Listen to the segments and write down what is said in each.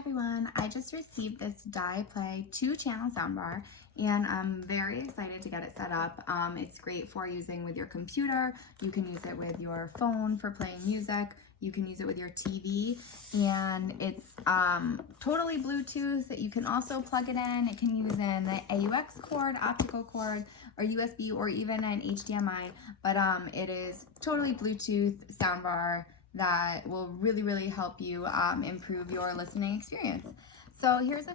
everyone, I just received this Dyplay 2-channel soundbar and I'm very excited to get it set up. It's great for using with your computer. You can use it with your phone for playing music. You can use it with your TV, and it's totally Bluetooth. You can also plug it in. It can use in the AUX cord, optical cord, or USB, or even an HDMI, but it is totally Bluetooth soundbar that will really help you improve your listening experience. So here's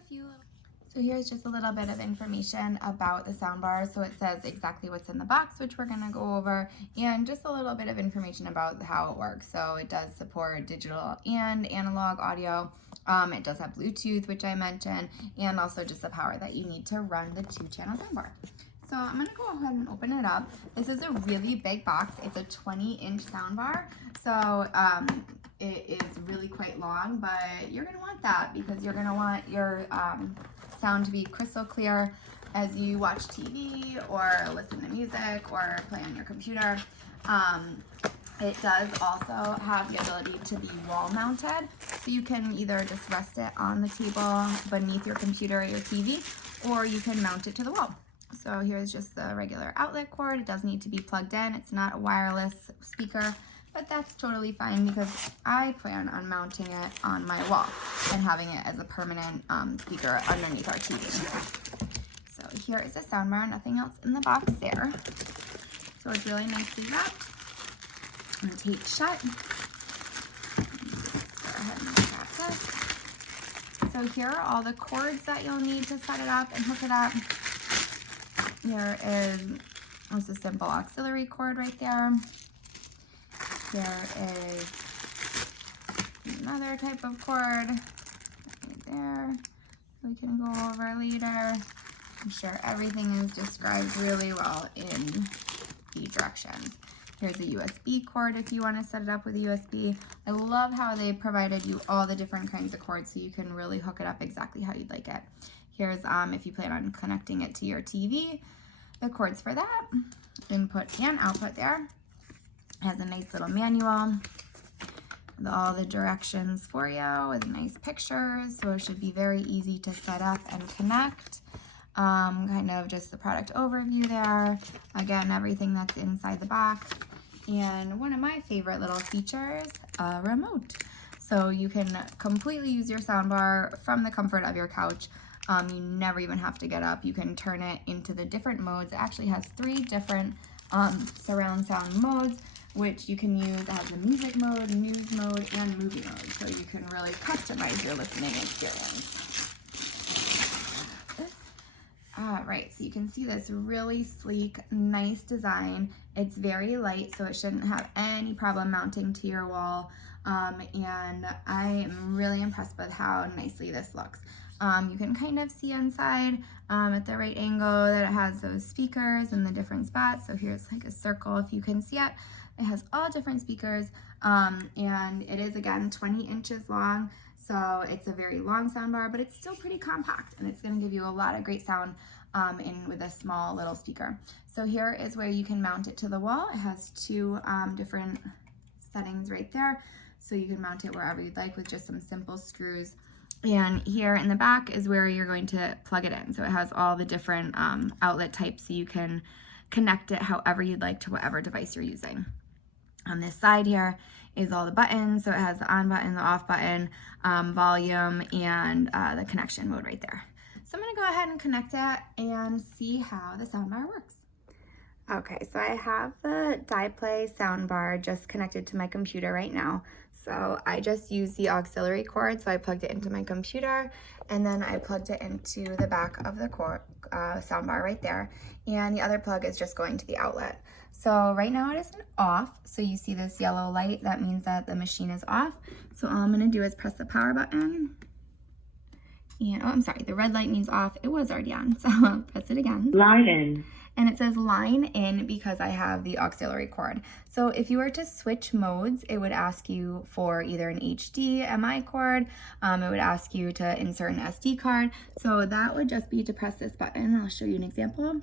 just a little bit of information about the soundbar. So it says exactly what's in the box, which we're gonna go over, and just a little bit of information about how it works. So it does support digital and analog audio. It does have Bluetooth, which I mentioned, and also just the power that you need to run the 2-channel soundbar. So I'm gonna go ahead and open it up. This is a really big box. It's a 20-inch soundbar. So it is really quite long, but you're gonna want that because you're gonna want your sound to be crystal clear as you watch TV or listen to music or play on your computer. It does also have the ability to be wall mounted, so you can either just rest it on the table beneath your computer or your TV, or you can mount it to the wall. So here's just the regular outlet cord. It does need to be plugged in. It's not a wireless speaker, but that's totally fine because I plan on mounting it on my wall and having it as a permanent speaker underneath our TV. So here is the soundbar, nothing else in the box there. So it's really nicely wrapped and taped shut. Go ahead and unwrap this. So here are all the cords that you'll need to set it up and hook it up. Here is just a simple auxiliary cord right there. There is another type of cord right there we can go over later. I'm sure everything is described really well in the directions. Here's a USB cord if you want to set it up with a USB. I love how they provided you all the different kinds of cords so you can really hook it up exactly how you'd like it. Here's if you plan on connecting it to your TV, the cords for that, input and output there. It has a nice little manual with all the directions for you with nice pictures, so it should be very easy to set up and connect. Kind of just the product overview there. Again, everything that's inside the box. And one of my favorite little features, a remote. So you can completely use your soundbar from the comfort of your couch. You never even have to get up. You can turn it into the different modes. It actually has 3 different surround sound modes, which you can use. It has a music mode, news mode, and movie mode. So you can really customize your listening experience. All right, so you can see this really sleek, nice design. It's very light, so it shouldn't have any problem mounting to your wall. And I am really impressed with how nicely this looks. You can kind of see inside at the right angle that it has those speakers in the different spots. So here's like a circle if you can see it. It has all different speakers, and it is, again, 20 inches long. So it's a very long soundbar, but it's still pretty compact, and it's gonna give you a lot of great sound with a small little speaker. So here is where you can mount it to the wall. It has 2 different settings right there. So you can mount it wherever you'd like with just some simple screws. And here in the back is where you're going to plug it in. So it has all the different outlet types, so you can connect it however you'd like to whatever device you're using. On this side here is all the buttons. So it has the on button, the off button, volume, and the connection mode right there. So I'm gonna go ahead and connect it and see how the soundbar works. Okay, so I have the Dyplay soundbar just connected to my computer right now. So I just used the auxiliary cord, so I plugged it into my computer, and then I plugged it into the back of the soundbar right there. And the other plug is just going to the outlet. So right now it is off, so you see this yellow light, that means that the machine is off. So all I'm gonna do is press the power button. And, oh, I'm sorry, the red light means off. It was already on, so I'll press it again. Line in. And it says line in because I have the auxiliary cord. So if you were to switch modes, it would ask you for either an HDMI cord, it would ask you to insert an SD card. So that would just be to press this button. I'll show you an example.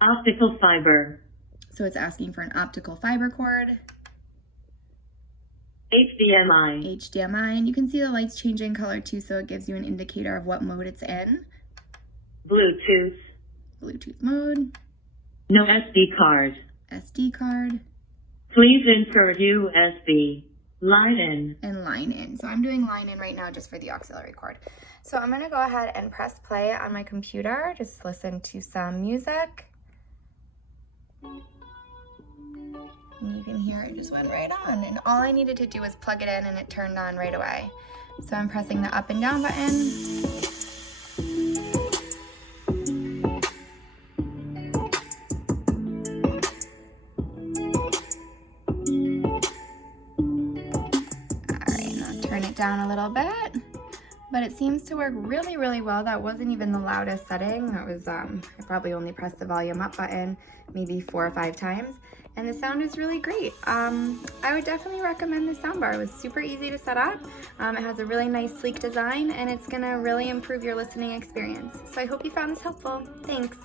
Optical fiber. So it's asking for an optical fiber cord. HDMI. HDMI, and you can see the lights changing color too, so it gives you an indicator of what mode it's in. Bluetooth. Bluetooth mode, No SD card. SD card, Please insert USB. Line in. and line in. So I'm doing line in right now just for the auxiliary cord. So I'm gonna go ahead and press play on my computer, just listen to some music. And you can hear it just went right on. And all I needed to do was plug it in and it turned on right away. So I'm pressing the up and down button. Turn it down a little bit, but it seems to work really, really well. That wasn't even the loudest setting. That was, I probably only pressed the volume up button maybe 4 or 5 times, and the sound is really great. I would definitely recommend this soundbar. It was super easy to set up. It has a really nice, sleek design, and it's gonna really improve your listening experience. So I hope you found this helpful. Thanks.